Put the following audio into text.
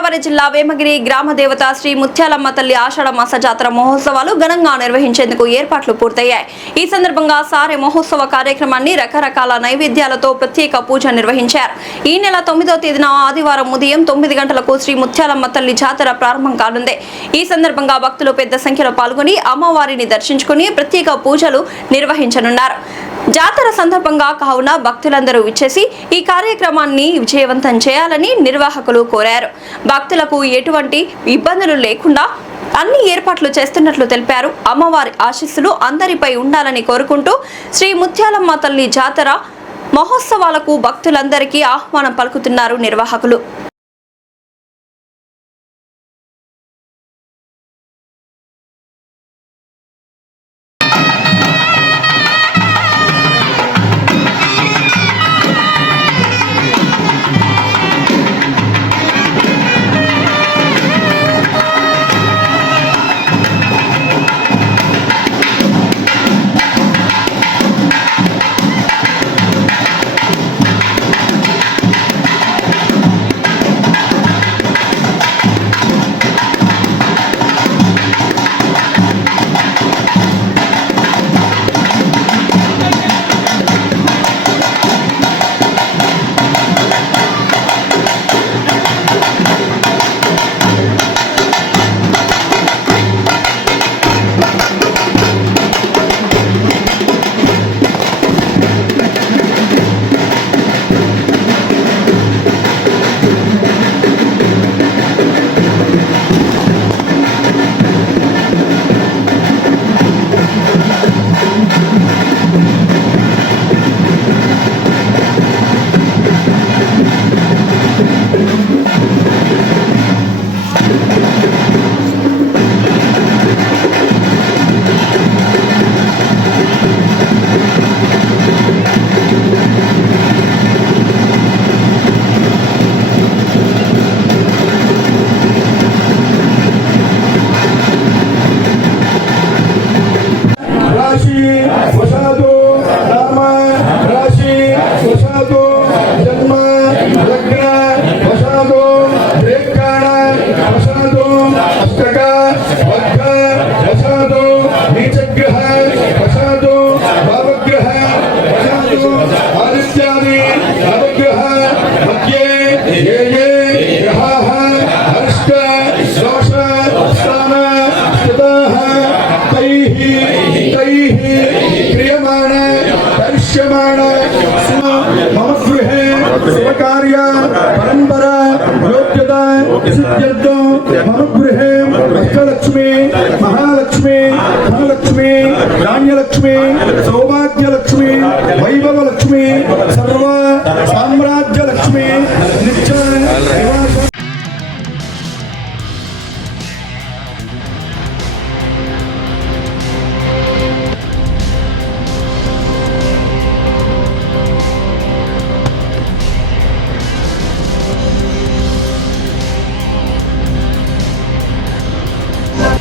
గోదావరి జిల్లా వేమగిరి గ్రామ దేవత శ్రీ ముత్యాలమ్మ తల్లి ఆషాఢ మాస జాతర మహోత్సవాలు ఘనంగా నిర్వహించేందుకు ఏర్పాట్లు పూర్తయ్యాయి. ఈ సందర్భంగా సారే మహోత్సవ కార్యక్రమాన్ని రకరకాల నైవేద్యాలతో ప్రత్యేక పూజ నిర్వహించారు. ఈ నెల 9వ తేదీన ఆదివారం ఉదయం 9 గంటలకు శ్రీ ముత్యాలమ్మ తల్లి జాతర ప్రారంభం కానుంది. ఈ సందర్భంగా భక్తులు పెద్ద సంఖ్యలో పాల్గొని అమ్మవారిని దర్శించుకుని ప్రత్యేక పూజలు నిర్వహించనున్నారు. జాతర సందర్భంగా కావున భక్తులందరూ విచ్చేసి ఈ కార్యక్రమాన్ని విజయవంతం చేయాలని నిర్వాహకులు కోరారు. భక్తులకు ఎటువంటి ఇబ్బందులు లేకుండా అన్ని ఏర్పాట్లు చేస్తున్నట్లు తెలిపారు. అమ్మవారి ఆశీస్సులు అందరిపై ఉండాలని కోరుకుంటూ శ్రీ ముత్యాలమ్మ తల్లి జాతర మహోత్సవాలకు భక్తులందరికీ ఆహ్వానం పలుకుతున్నారు నిర్వాహకులు. महालक्ष्मी धनलक्ष्मी धान्यलक्ष्मी सौभाग्यलक्ष्मी